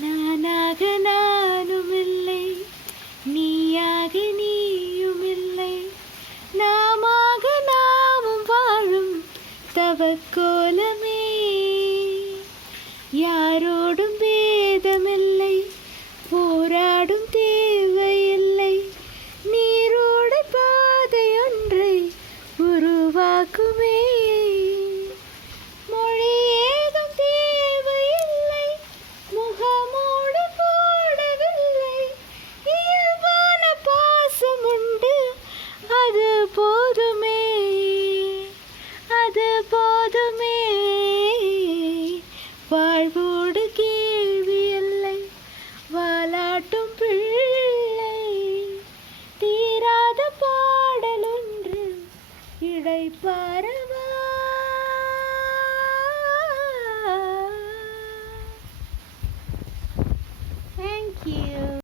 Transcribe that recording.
நானாக நானுமில்லை, நீயாக நீயுமில்லை, நாமாக நாமும் வாழும் தவக்கோலமே. யாரோடும் பேதமில்லை, போராடும் தேவையில்லை, நீரோட பாதையொன்றை உருவாக்குமே. மொழி ஏதும் தேவையில்லை, முகமூடு போடவில்லை, இயல்பான பாசமுண்டு, அது போதுமே, அது போதுமே. வாழ்வு